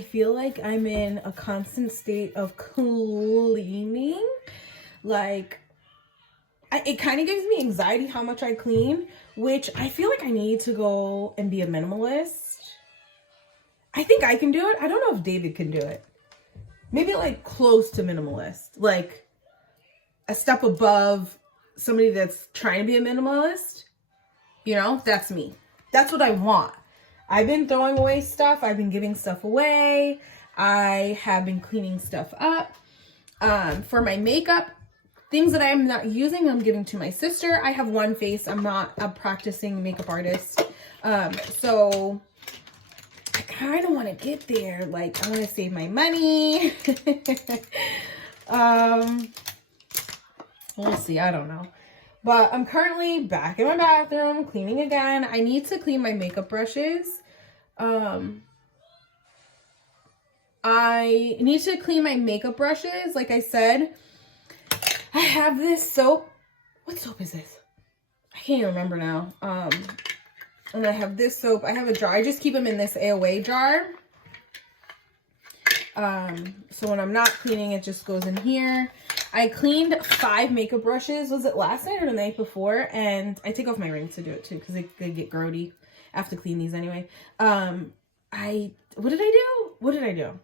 I feel like I'm in a constant state of cleaning. Like, it kind of gives me anxiety how much I clean, which I feel like I need to go and be a minimalist. I think I can do it. I don't know if David can do it. Maybe like close to minimalist, like a step above somebody that's trying to be a minimalist. You know, that's me. That's what I want. I've been throwing away stuff. I've been giving stuff away. I have been cleaning stuff up. For my makeup, things that I'm not using, I'm giving to my sister. I have one face. I'm not a practicing makeup artist. So I kind of want to get there. Like, I want to save my money. We'll see. I don't know. But I'm currently back in my bathroom, cleaning again. I need to clean my makeup brushes. I need to clean my makeup brushes. Like I said, I have this soap. What soap is this? I can't even remember now. And I have this soap. I have a jar. I just keep them in this AOA jar. So when I'm not cleaning, it just goes in here. I cleaned 5 makeup brushes. Was it last night or the night before? And I take off my rings to do it too, because they get grody. I have to clean these anyway. What did I do? What did I do?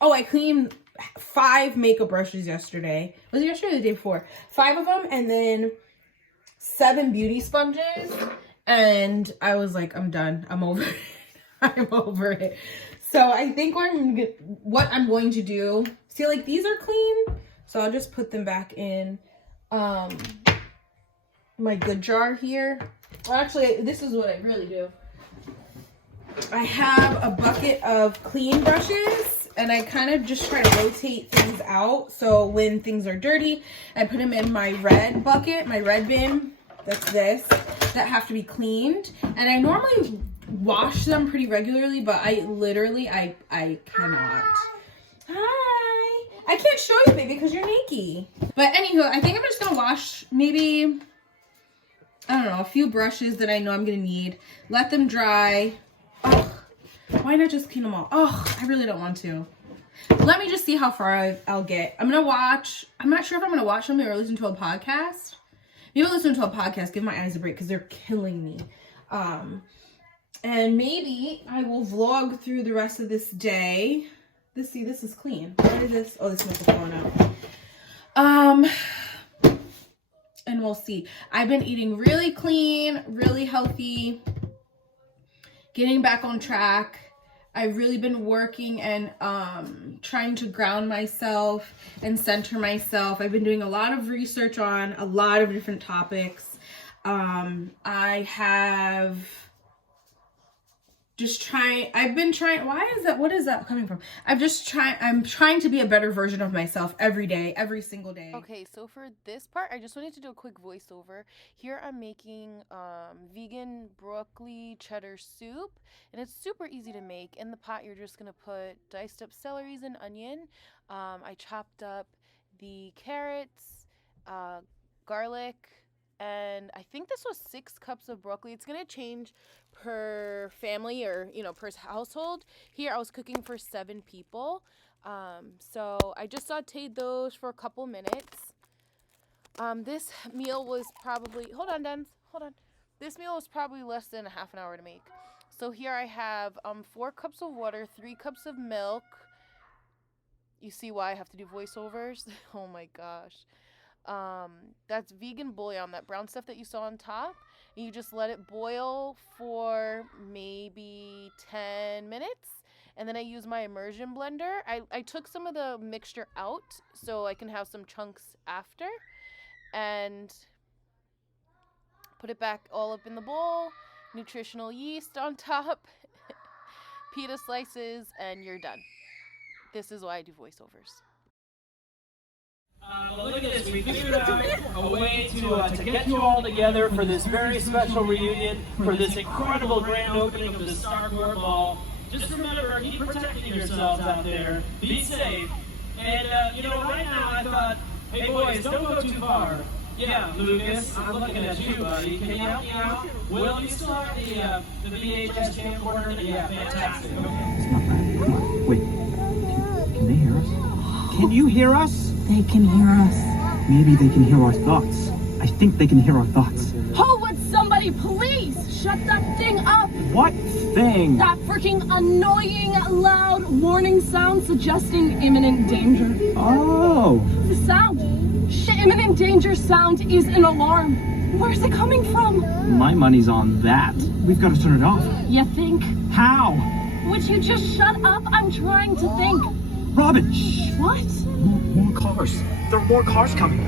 Oh, I cleaned 5 makeup brushes yesterday. Was it yesterday or the day before? 5 of them, and then 7 beauty sponges. And I was like, I'm done. I'm over it. I'm over it. So I think what I'm going to do, see, like, these are clean. So I'll just put them back in my good jar here. Well, actually, this is what I really do. I have a bucket of clean brushes, and I kind of just try to rotate things out. So when things are dirty, I put them in my red bucket, my red bin. That's this, that have to be cleaned. And I normally wash them pretty regularly, but I literally, I cannot. Hi. I can't show you, baby, because you're naked. But anywho, I think I'm just going to wash maybe, I don't know, a few brushes that I know I'm going to need. Let them dry. Ugh. Why not just clean them all? Oh, I really don't want to. Let me just see how far I'll get. I'm going to watch. I'm not sure if I'm going to watch something or listen to a podcast. Maybe listen to a podcast, give my eyes a break, because they're killing me. And maybe I will vlog through the rest of this day. This is clean. What is this? Oh, this smells falling out. And we'll see. I've been eating really clean, really healthy, getting back on track. I've really been working and trying to ground myself and center myself. I've been doing a lot of research on a lot of different topics. I have just I've been trying, what is that coming from? I'm trying to be a better version of myself every day, every single day. Okay, so for this part, I just wanted to do a quick voiceover. Here I'm making vegan broccoli cheddar soup, and it's super easy to make. In the pot, you're just gonna put diced up celeries and onion. I chopped up the carrots, garlic, and I think this was 6 cups of broccoli. It's gonna change per family or, you know, per household. Here I was cooking for 7 people. So I just sauteed those for a couple minutes. This meal was probably, hold on, Dens, hold on. This meal was probably less than a half an hour to make. So here I have 4 cups of water, 3 cups of milk. You see why I have to do voiceovers? Oh my gosh. That's vegan bouillon, that brown stuff that you saw on top. And you just let it boil for maybe 10 minutes. And then I use my immersion blender. I took some of the mixture out so I can have some chunks after. And put it back all up in the bowl. Nutritional yeast on top. Pita slices, and you're done. This is why I do voiceovers. Well, look at this. We figured out a way to get you all together for this very special reunion, for this incredible grand opening of the Star Court Ball. Just remember, keep protecting yourselves out there. Be safe. And, you know, right now I thought, hey, boys, don't go too far. Yeah, Lucas, I'm looking at you, buddy. Can you help me out? Will, you still have the VHS camcorder? Yeah, fantastic. Okay. Wait. Can you hear us? They can hear us. Maybe they can hear our thoughts. I think they can hear our thoughts. Oh, would somebody please shut that thing up? What thing? That freaking annoying, loud warning sound suggesting imminent danger. Oh. The sound. The imminent danger sound is an alarm. Where's it coming from? My money's on that. We've got to turn it off. You think? How? Would you just shut up? I'm trying to think. Robin, shh. What? More cars. There are more cars coming.